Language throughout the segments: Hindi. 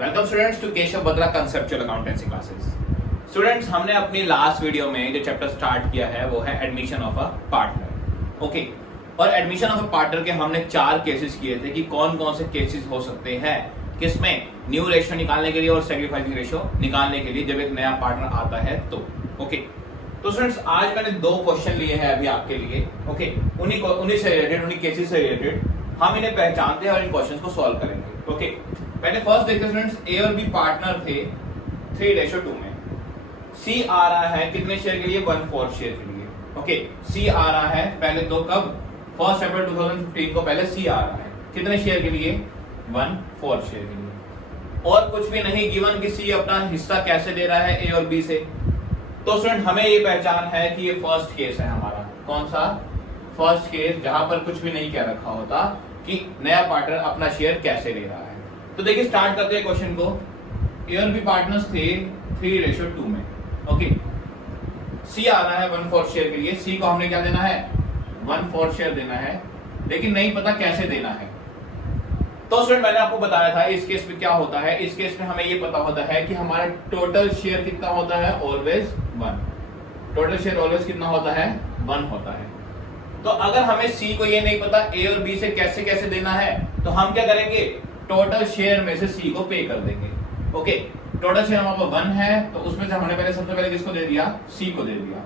Welcome students to Keshav Batra conceptual accountancy classes. Students, हमने अपनी लास्ट वीडियो में जो चैप्टर स्टार्ट किया है वो है admission of a partner. Okay, और एडमिशन ऑफ अ पार्टनर के हमने 4 केसेस किए थे कि कौन कौन से केसेस हो सकते हैं किसमें न्यू रेशियो निकालने के लिए और सेक्रीफाइसिंग रेशियो निकालने के लिए जब एक नया पार्टनर आता है तो। ओके, तो स्टूडेंट्स आज मैंने 2 क्वेश्चन लिए हैं अभी आपके लिए। ओके, उन्हीं से रिलेटेड, उन्हीं केसेस से रिलेटेड हम इन्हें पहचानते हैं और इन क्वेश्चंस को सॉल्व करेंगे। ओके, पहले फर्स्ट देखते हैं स्टूडेंट्स, ए और बी पार्टनर थे 3:2 में। सी आ रहा है कितने शेयर के लिए? 1/4 शेयर के लिए। ओके, सी आ रहा है पहले तो कब? 1 अप्रैल 2015 को पहले सी आ रहा है कितने शेयर के लिए? 1/4 शेयर के लिए। और कुछ भी नहीं गिवन कि सी अपना हिस्सा कैसे दे रहा है ए और बी से। तो स्टूडेंट हमें ये पहचान है कि ये फर्स्ट केस है हमारा। कौन सा? फर्स्ट केस, जहां पर कुछ भी नहीं कह रखा होता कि नया पार्टनर अपना शेयर कैसे ले रहा है। तो देखिए स्टार्ट करते हैं क्वेश्चन को। ए और बी पार्टनर्स थे 3:2 में। ओके, सी आ रहा है 1/4 शेयर के लिए। सी को हमने क्या देना है? 1/4 शेयर देना है, लेकिन नहीं पता कैसे देना है। तो स्टूडेंट मैंने आपको बताया था इस केस में क्या होता है। इस केस में हमें ये पता होता है कि हमारा टोटल शेयर कितना होता है? ऑलवेज 1। टोटल शेयर ऑलवेज कितना होता है? 1 होता है। तो अगर हमें सी को ये नहीं पता ए और बी से कैसे कैसे देना है, तो हम क्या करेंगे? टोटल शेयर में से सी को पे कर देंगे। ओके, टोटल शेयर हमारे पास 1 है, तो उसमें से हमने पहले सबसे पहले किसको दे दिया? सी को दे दिया।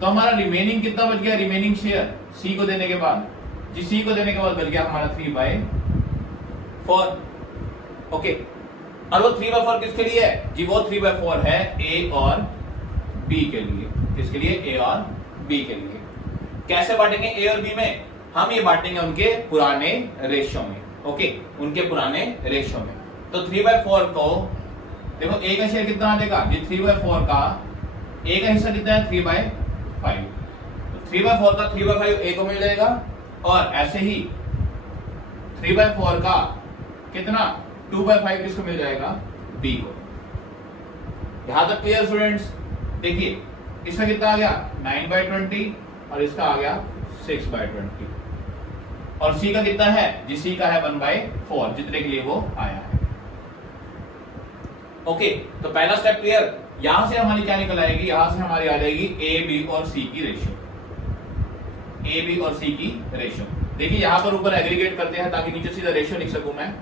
तो हमारा रिमेनिंग कितना बच गया? रिमेनिंग शेयर सी को देने के बाद, जी सी को देने के बाद बच गया हमारा 3/4। ओके, और वो 3/4 किसके लिए है? जी वो 3/4 है ए और बी के लिए। किसके लिए? ए और बी के लिए। कैसे बांटेंगे ए और बी में? हम ये बांटेंगे उनके पुराने रेशियो में। ओके, उनके पुराने रेशियो में। तो 3/4 को देखो, ए का शेयर कितना आ जाएगा? जी 3/4 का ए का हिस्सा कितना है? 3/5। तो 3/4 का 3/5 ए को मिल जाएगा, और ऐसे ही 3/4 का कितना? 2/5 किसको मिल जाएगा? बी को। यहां तक क्लियर स्टूडेंट्स? देखिए इसका कितना आ गया? 9/20, और इसका आ गया 6/20। और सी का कितना है? जी सी का है 1/4, जितने के लिए वो आया है। ओके, तो पहला स्टेप क्लियर। यहां से हमारी क्या निकल आएगी? यहां से हमारी आ जाएगी ए बी और सी की रेशियो। ए बी और सी की रेशियो। देखिए यहां पर ऊपर एग्रीगेट करते हैं ताकि नीचे सीधा रेशियो लिख सकूं मैं।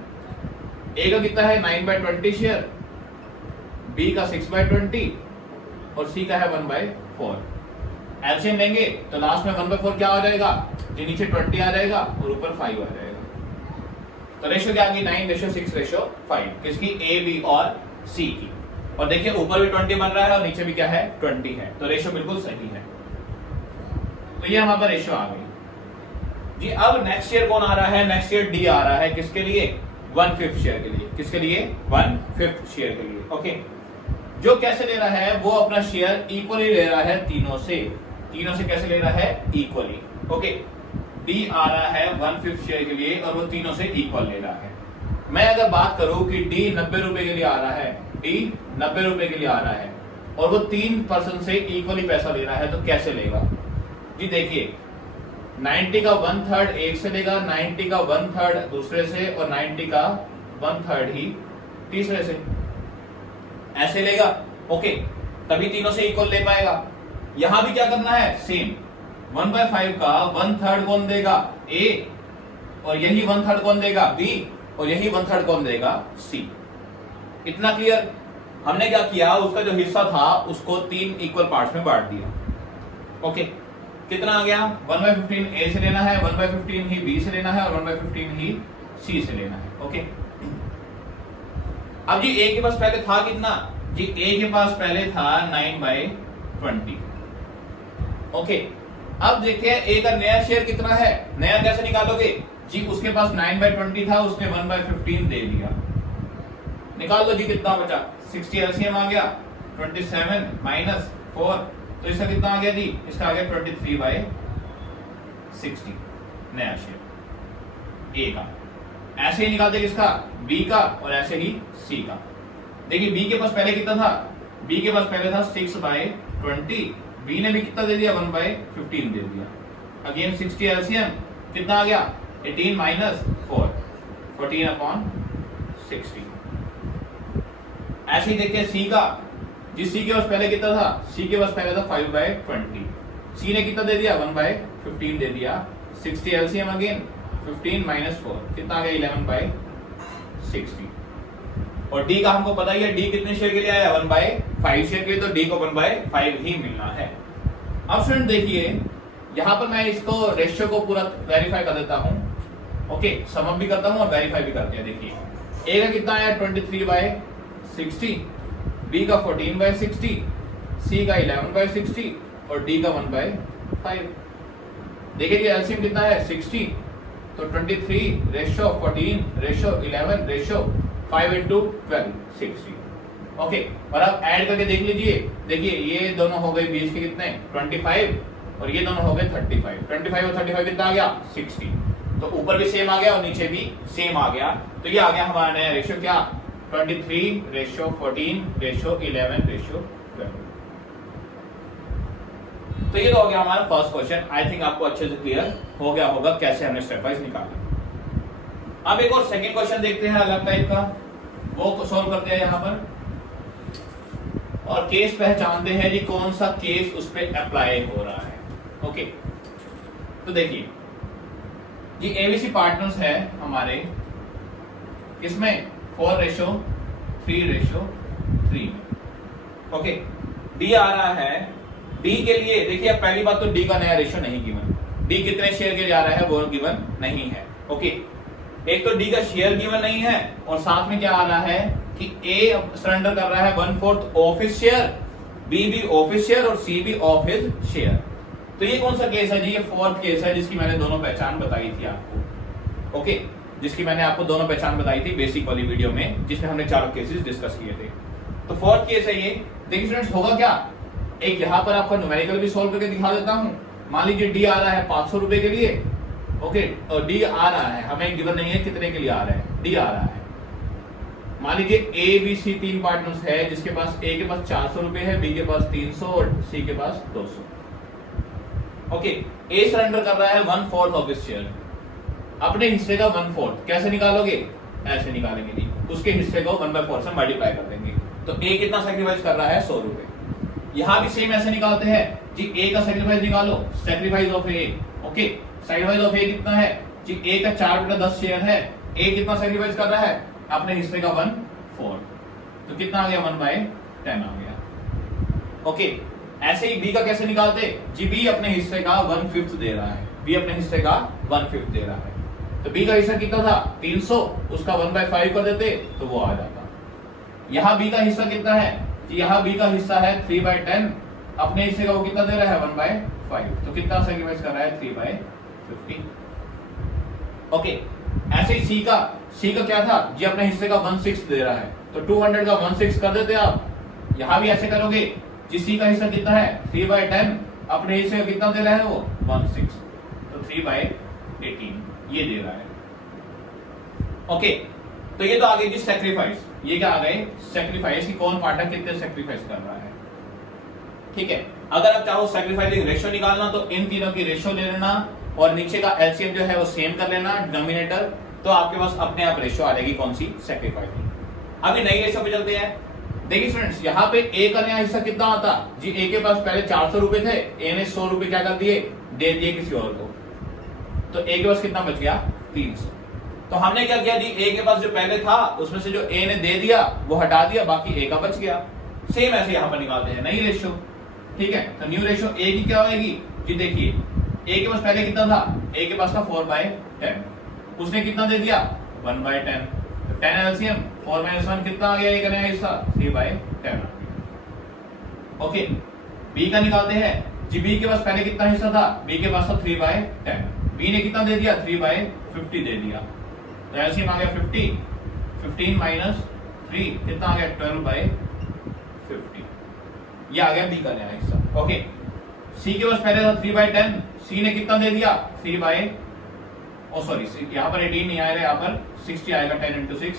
ए का कितना है? 9/20 शेयर, बी का 6/20 और सी का है 1/4। एलसीएम लेंगे तो लास्ट में 1/4 क्या आ जाएगा? जी नीचे 20 आ जाएगा और ऊपर 5 आ जाएगा। तो रेशियो क्या आ गई? 9:6:5। किसकी? ए बी और सी की। और देखिए ऊपर भी 20 बन रहा है और नीचे भी क्या है? 20 है। तो रेशियो बिल्कुल सही है। तो ये हमारा रेशियो आ गई जी। अब नेक्स्ट ईयर कौन आ रहा है? नेक्स्ट ईयर डी आ रहा है। किसके लिए? 1/5 शेयर के लिए। किसके लिए? 1/5 शेयर के लिए। ओके, जो कैसे ले रहा है? वो अपना शेयर इक्वली ले रहा है तीनों से। तीनों से कैसे ले रहा है? इक्वली। ओके, डी आ रहा है 1/5 शेयर के लिए और वो तीनों से इक्वल ले रहा है। मैं अगर बात करूं कि डी 90 रुपए के लिए आ रहा है, डी 90 रुपए के लिए आ रहा है और वो 3% से इक्वली पैसा ले रहा है, तो कैसे लेगा? जी देखिए 90 का 1/3 एक से लेगा, 90 का 1/3 दूसरे से और 90 का 1/3 ही तीसरे से। ऐसे लेगा। ओके, तभी तीनों से इक्वल ले पाएगा। यहां भी क्या करना है? सेम 1/5 का 1/3 कौन देगा? ए, और यही 1/3 कौन देगा? बी, और यही 1/3 कौन देगा? सी। इतना क्लियर? हमने क्या किया? उसका जो हिस्सा था उसको 3 इक्वल पार्ट्स में बांट दिया। ओके, कितना आ गया? 1/15 ए से लेना है, 1/15 ही बी से लेना है और 1/15 ही सी से लेना है। ओके, अब जी ए के पास पहले था कितना? जी ए के पास पहले था 9/20। ओके, अब देखिए ए का नया शेयर कितना है? नया कैसे निकालोगे? जी उसके पास 9/20 था, उसने 1/15 दे दिया। निकाल दो जी, कितना बचा? 60 एलसीएम आ गया, 27 माइनस 4, तो इसका कितना आ गया जी? इसका आ गया 23/60 नया शेयर ए का। ऐसे ही निकालते किसका? बी का, और ऐसे ही सी का। देखिए बी के पास पहले कितना था? बी के पास पहले था 6/20, बी ने भी कितना दे दिया? 1/15 दे दिया। अगेन 60 एलसीएम कितना आ गया? 18 माइनस 4, 14/60। ऐसे ही देखते हैं सी का, जिस सी के पास पहले कितना था, सी के पास पहले था 5/20, सी ने कितना दे दिया 1/15 दे दिया, 60 एलसीएम अगेन 15 - 4 कितना आ गया 11/60। और डी का हमको पता ही है, डी कितने शेयर के लिए आया 1/5 शेयर के लिए, तो डी को 1/5 ही मिलना है। अब स्टूडेंट देखिए यहां पर मैं इसको रेशियो को पूरा वेरीफाई कर देता हूं, ओके, सम अप भी करता हूं और वेरीफाई भी करते हैं। देखिए ए का कितना आया 23/60, बी का 14/60, सी का 11/60 और डी का 1/5। देखिए ये एलसीएम कितना है 60, तो 23 रेशियो 14 रेशियो 11 रेशियो 5 × 12 60। ओके, और अब ऐड करके देख लीजिए, देखिए ये दोनों हो गए बीच के कितने 25 और ये दोनों हो गए 35, 25 और 35 कितना आ गया 60, तो ऊपर भी सेम आ गया और नीचे भी सेम आ गया। तो ये आ गया हमारा नया रेशियो क्या 23 रेशियो 14 रेशियो 11 रेशियो 12। तो ये तो हो गया हमारा फर्स्ट क्वेश्चन। आई थिंक आपको अच्छे से क्लियर हो गया होगा कैसे हमने स्टेप वाइज निकाला। अब एक और सेकंड क्वेश्चन देखते हैं अलग टाइप का, वो सॉल्व करते हैं यहाँ पर और केस पहचानते हैं जी कौन सा केस उस पर अप्लाई हो रहा है। ओके, तो देखिए जी एबीसी पार्टनर्स है हमारे किसमें 4:3:3। ओके, डी आ रहा है, डी के लिए देखिए अब पहली बात तो डी का नया रेशियो नहीं गिवन, डी कितने शेयर के लिए आ रहा है वो गिवन नहीं है। ओके, एक तो डी का शेयर गिवन नहीं है और साथ में क्या आ रहा है कि ए सरेंडर कर रहा है 1/4 ऑफ हिज शेयर, बी भी ऑफ हिज शेयर और सी भी ऑफ हिज शेयर। तो ये कौन सा केस है जी, ये फोर्थ केस है जिसकी मैंने दोनों पहचान बताई थी आपको। ओके, जिसकी मैंने आपको दोनों पहचान बताई थी बेसिक वाली वीडियो में जिसमें हमने चारों केसेस डिस्कस किए थे। तो फोर्थ केस है ये। देखिए स्टूडेंट्स होगा क्या, एक यहाँ पर आपका न्यूमेरिकल भी सॉल्व करके दिखा देता हूँ। मान लीजिए डी आ रहा है 500 रुपए के लिए, ओके, और डी आ रहा है, हमें गिवन नहीं है कितने के लिए आ रहा है, डी आ रहा है। मान लीजिए ए बी सी 3 पार्टनर्स है जिसके पास ए के पास 400 रुपए है, बी के पास 300 और सी के पास 200। ओके, ए सरेंडर कर रहा है 1/4 ऑफ हिज शेयर, अपने हिस्से का 1/4 कैसे निकालोगे, ऐसे निकालेंगे जी, उसके हिस्से को 1/4 से मल्टीप्लाई कर देंगे। तो ए कितना सैक्रिफाइस कर रहा है 100 रुपए। यहां भी सेम ऐसे निकालते हैं जी, ए का सैक्रिफाइस निकालो, sacrifice of A. Okay, sacrifice of A कितना है जी, ए का 4/10 शेयर है, ए कितना सैक्रिफाइस कर रहा है अपने हिस्से का 1/4, तो कितना आ गया 1/10 आ गया। ओके, ऐसे ही बी का कैसे निकालते जी, बी अपने हिस्से का 1/5 दे रहा है, बी अपने हिस्से का 1/5 दे रहा है, तो बी का हिस्सा कितना था 300, उसका 1/5 कर देते तो वो आ जाता। यहाँ बी का हिस्सा कितना है जी, यहाँ बी का हिस्सा है 3/10, अपने हिस्से का वो कितना दे रहा है 1/5, तो कितना सैक्रिफाइस कर रहा है 3/50। ओके, ऐसे ही सी का क्या था जी, अपने हिस्से का 1/6 दे रहा है, तो 200 का 1/6 कर देते आप। यहां भी ऐसे करोगे जी, सी का हिस्सा कितना है 3/10, अपने हिस्से का कितना दे रहा है वो 1/6, तो 3/18 ये दे रहा है। ओके, तो ये तो आ गई जी सैक्रिफाइस, ये क्या आ गए सैक्रिफाइस की कौन पार्टनर कितने सैक्रिफाइस कर रहा है। ठीक है, अगर आप चाहो सैक्रिफाइसिंग रेशियो निकालना तो इन तीनों की रेशियो ले लेना और नीचे का एलसीएम जो है वो सेम कर लेना डिनोमिनेटर, तो आपके पास अपने आप रेशियो आ जाएगी कौन सी सैक्रिफाइसिंग। अभी नई रेशियो पे चलते हैं। देखिए स्टूडेंट्स, यहाँ पे ए का नया हिस्सा कितना आता जी, ए के पास पहले 400 रुपए थे, ए ने 100 रुपए क्या कर दिए दे दिए किसी और को, तो ए के पास कितना बच गया 300। तो हमने क्या किया जी, ए के पास जो पहले था उसमें से जो ए ने दे दिया वो हटा दिया, बाकी ए का बच गया। सेम ऐसे यहाँ पर निकालते हैं नई रेशियो। ठीक है, तो न्यू रेशियो ए की क्या होगी जी, देखिए ए के पास पहले कितना था, ए के पास था 4/10, उसने कितना दे दिया 1/10, 10 एलसीएम 4 - 1 कितना आ गया, ए का नया हिस्सा 3/10। ओके, बी का निकालते हैं जी, बी के पास पहले कितना हिस्सा था, बी के पास था 3/10, बी ने कितना दे दिया 3/50 दे दिया, तो एलसीएम आ गया 50, 15 - 3 कितना आ गया 12/50, ये आ गया बी का नया हिस्सा। ओके, सी के पास पहले था 3/10, सी ने कितना दे दिया 3 सॉरी यहाँ पर 18 नहीं आएगा, यहाँ पर 60 आएगा, 10 × 6।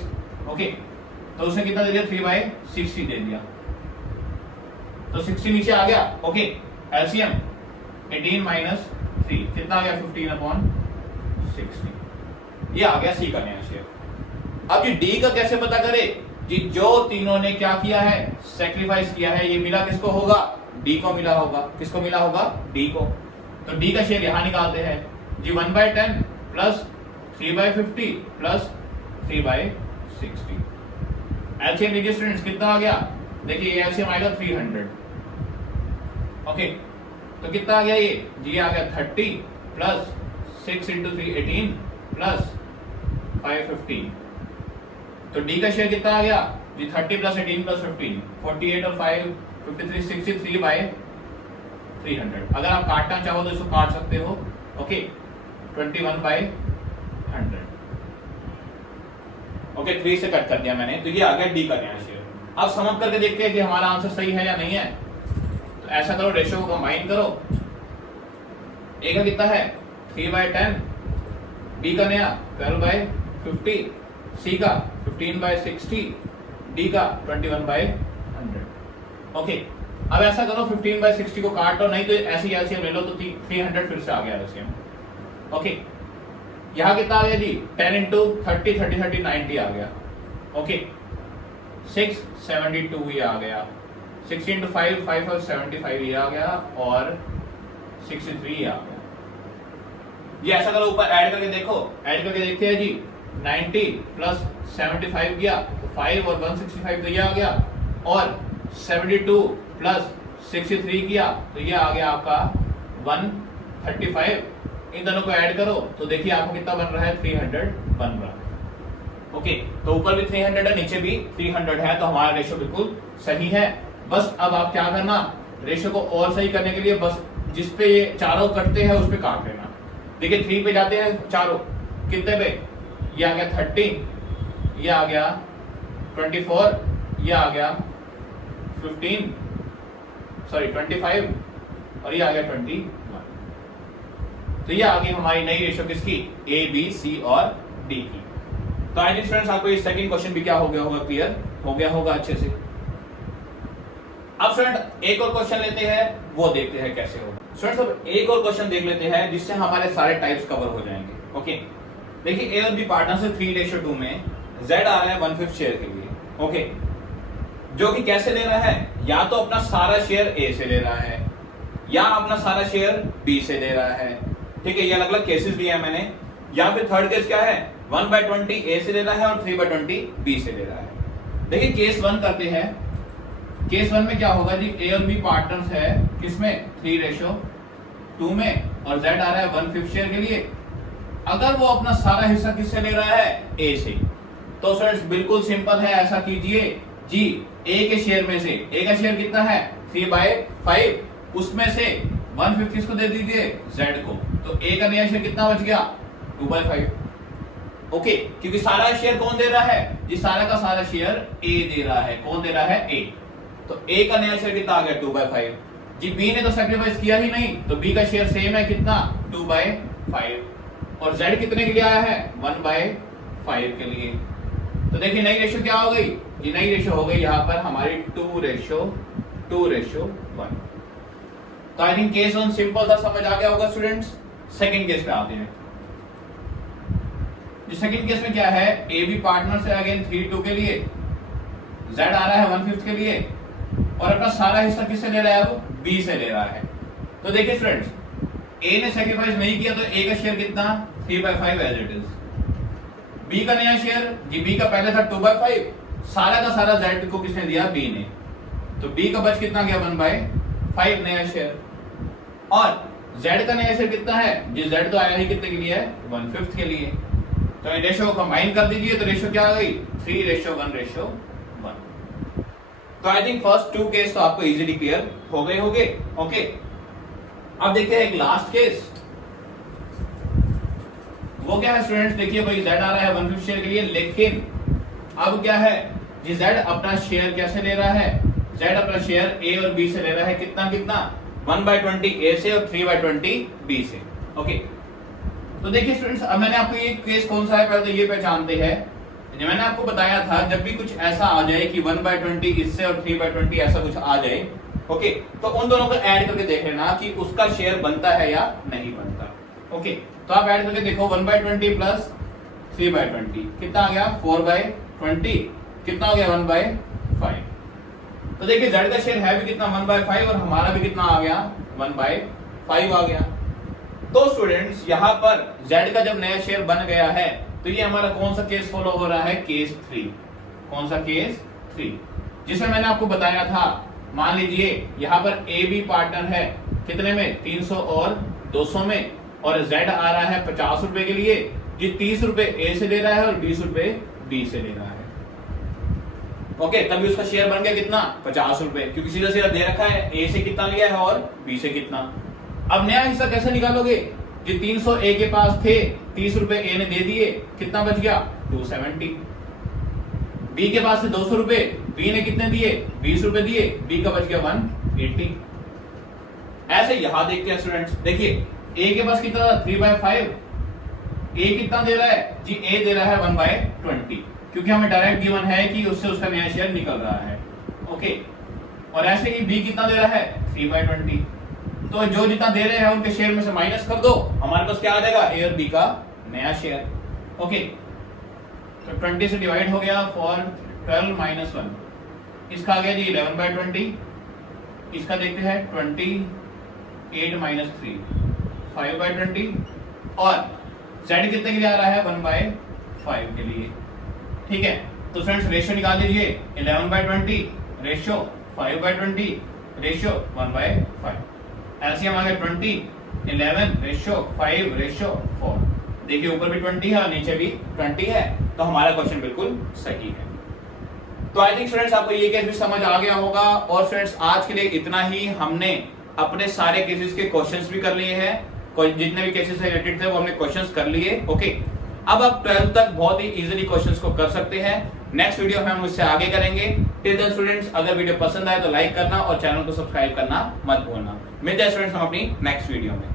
ओके, तो उसने कितना दे दिया 3/60 दे दिया, तो 60 नीचे आ गया। ओके, एलसीएम 18 - 3 कितना आ गया 15/60, ये आ गया सी का नया शेयर। अब ये डी का कैसे पता करे जी जो तीनों ने क्या किया है, सेक्रीफाइस किया है, ये मिला किसको होगा, डी को मिला होगा। किसको मिला होगा, डी को। तो डी का शेयर यहां निकालते हैं जी, 1/10 प्लस 3/50 प्लस 3/60। एलसीएम लीजिए स्टूडेंट्स, कितना आ गया, देखिए ये एलसीएम आएगा 300। ओके, तो कितना आ गया ये जी, आ गया 30 प्लस 6 इंटू 3 18 प्लस 515। तो डी का शेयर कितना आ गया जी, 30 प्लस 18 प्लस 15 48 और 5 53 63/300। अगर आप काटना चाहो तो इसको काट सकते हो। ओके, 21/100। ओके, 3 से कट कर दिया मैंने, तो ये आ गया डी का नया शेयर। अब समझ करके देखते हैं कि हमारा आंसर सही है या नहीं है। तो ऐसा करो, रेशियो को कंबाइन करो। ए का कितना है 3/10, बी का नया 12/50, सी का 15/60, डी का 21/100। ओके, अब ऐसा करो 15/60 को काटो, नहीं तो ऐसे ही एलसीएम ले लो, तो 300 फिर से आ गया एलसीएम। ओके, यहां कितना आ गया जी, 10 इंटू 30 30 30 90 आ गया। ओके, 672 ये आ गया, 60 इंटू 5 5 और 75 ये आ गया, और 63 ये आ गया। ये ऐसा करो, ऊपर ऐड करके देखो, ऐड करके देखते हैं जी, 90 प्लस 75 किया तो 5 और 165 तो ये आ गया, और 72 प्लस 63 किया तो ये आ गया आपका 135। इन दोनों को ऐड करो तो देखिए आपको कितना बन रहा है, 300 बन रहा है। ओके, तो ऊपर भी 300 है, नीचे भी 300 है, तो हमारा रेशियो बिल्कुल सही है। बस अब आप क्या करना, रेशियो को और सही करने के लिए बस जिस पे ये चारों कटते हैं उस पे काट लेना। देखिए 3 पे जाते हैं चारों, कितने पे, ये आ गया 30, ये आ गया 24, ये आ गया 25 और ये आ गया 21। तो ये आ गई हमारी नई रेशियो किसकी, ए बी सी और डी की। तो आई थिंक स्टूडेंट्स आपको ये सेकंड क्वेश्चन भी क्या हो गया होगा, क्लियर हो गया होगा अच्छे से। अब स्टूडेंट एक और क्वेश्चन लेते हैं, वो देखते हैं कैसे होगा। स्टूडेंट्स अब एक और क्वेश्चन देख लेते हैं जिससे हमारे सारे टाइप्स कवर हो जाएंगे। ओके, देखिए ए और बी पार्टनर से 3:2 में जेड आ रहा है 1/5 शेयर के लिए। ओके, जो कि कैसे ले रहा है, या तो अपना सारा शेयर ए से ले रहा है, या अपना सारा शेयर बी से ले रहा है। ठीक है, ये अलग अलग केसेस दिए हैं मैंने। या फिर थर्ड केस क्या है, 1/20 ए से ले रहा है और 3/20 बी से ले रहा है। देखिए केस 1 करते हैं। केस 1 में क्या होगा जी, ए और बी पार्टनर्स है किसमें, 3:2 में, और जेड आ रहा है 1/5 शेयर के लिए। अगर वो अपना सारा हिस्सा किससे ले रहा है, ए से, तो स्टूडेंट्स बिल्कुल सिंपल है, ऐसा कीजिए जी, ए के शेयर में से, ए का शेयर कितना है 3/5, उसमें से 1/5 किसको दे दीजिए, जेड को। तो ए का नया शेयर कितना बच गया, 2/5। ओके, क्योंकि सारा शेयर कौन दे रहा है जी, सारा का सारा शेयर ए दे रहा है। कौन दे रहा है, ए। तो ए का नया शेयर कितना आ गया, 2/5 जी। बी ने तो सैक्रिफाइस किया ही नहीं, तो बी का शेयर सेम है, कितना, 2/5। और जेड कितने के लिए आया है, 1/5 के लिए। तो देखिए नई रेशियो क्या हो गई, ये नई रेशियो हो गई यहाँ पर हमारी 2:1। तो आई थिंक केस 1 सिंपल था, समझ आ गया होगा स्टूडेंट्स। सेकंड केस पे आते हैं। सेकंड केस में क्या है, ए बी पार्टनर से अगेन 3:2 के लिए, जेड आ रहा है 1/5 के लिए, और अपना सारा हिस्सा किससे ले रहा है, अब बी से ले रहा है। तो देखिए स्टूडेंट्स, ए ने सैक्रिफाइस नहीं किया, तो ए का शेयर कितना, 3/5 एज इट इज। बी का नया शेयर, बी का पहले था 2/5, सारा का सारा जेड को किसने दिया, बी ने। तो बी का बच कितना गया, 1/5 नया शेयर। और जेड का नया शेयर कितना है जी, जेड तो आया ही कितने के लिए है, 1/5 के लिए। तो रेशियो को कंबाइन कर दीजिए, तो रेशियो क्या आ गई, 3:1:1। तो आई थिंक फर्स्ट 2 केस तो आपको इजीली क्लियर हो गए होंगे। ओके, अब देखते हैं एक लास्ट केस। वो क्या है स्टूडेंट्स, देखिए भाई जेड आ रहा है 1/5 शेयर के लिए, लेकिन अब क्या है जी, जेड अपना शेयर कैसे ले रहा है, जेड अपना शेयर ए और बी से ले रहा है, कितना कितना, 1/20 ए से और 3/20 बी से। ओके, तो देखिए स्टूडेंट्स, अब मैंने आपको ये केस कौन सा है पहले तो ये पहचानते हैं। मैंने आपको बताया था जब भी कुछ ऐसा आ जाए कि 1/20 इससे और 3/20 ऐसा कुछ आ जाए, ओके, तो उन दोनों को ऐड करके देख लेना कि उसका शेयर बनता है या नहीं बनता। ओके, तो आप ऐड करके देखो, 1/20 प्लस 3/20 कितना आ गया, 4/20, कितना हो गया 1/5। तो देखिए z का शेयर है भी कितना 1/5 और हमारा भी कितना आ गया 1/5 आ गया। तो स्टूडेंट्स यहाँ पर z का जब नया शेयर बन गया है तो ये हमारा कौन सा केस फॉलो हो रहा है, केस 3। कौन सा, केस 3, जिसमें मैंने आपको बताया था, मान लीजिए यहाँ पर ए बी पार्टनर है कितने में 300 और 200 में, और z आ रहा है 50 रुपए के लिए, जी 30 रुपए ए से ले रहा है और 20 रुपए बी से ले रहा है। ओके, तभी उसका शेयर बन गया कितना 50 रुपए, क्योंकि सीधा सीधा दे रखा है ए से कितना लिया है और बी से कितना। अब नया हिस्सा कैसे निकालोगे, जी 300 ए के पास थे, 30 रुपए ए ने दे दिए, कितना बच गया 270। बी के पास से 200 रुपए, बी ने कितने दिए 20 रुपए दिए, बी का बच गया 180। ऐसे यहां देखते हैं स्टूडेंट्स, देखिए ए के पास कितना था 3/5, ए कितना दे रहा है जी, ए दे रहा है 1/20, क्योंकि हमें डायरेक्ट गिवन है कि उससे उसका नया शेयर निकल रहा है। ओके, और ऐसे ही बी कितना दे रहा है 3/20, तो जो जितना दे रहे हैं उनके शेयर में से माइनस कर दो, हमारे पास क्या आ जाएगा ए और बी का नया शेयर। ओके, तो 20 से डिवाइड हो गया फॉर 12 - 1, इसका आ गया जी 11/20, इसका देखते हैं 28 - 3 5/20, और z कितने के लिए आ रहा है 1/5 के लिए। ठीक है, तो फ्रेंड्स रेशियो निकाल लीजिए 11/20 रेशियो 5/20 रेशियो 1/5, एलसीएम आ गया 20 11 रेशियो 5 रेशियो 4। देखिए ऊपर भी 20 है और नीचे भी 20 है, तो हमारा क्वेश्चन बिल्कुल सही है। तो आई थिंक स्टूडेंट्स आपको ये केस भी समझ आ गया होगा। और स्टूडेंट्स आज के लिए इतना ही, हमने अपने सारे केसेस के क्वेश्चंस भी कर लिए हैं, जितने भी केसेस से रिलेटेड थे वो हमने क्वेश्चंस कर लिए। ओके, अब आप 12th तक बहुत ही इजीली क्वेश्चंस को कर सकते हैं। नेक्स्ट वीडियो में हम उससे आगे करेंगे। टिल देन स्टूडेंट्स, अगर वीडियो पसंद आए तो लाइक करना और चैनल को सब्सक्राइब करना मत भूलना। मिलते हैं स्टूडेंट्स हम अपनी नेक्स्ट वीडियो में।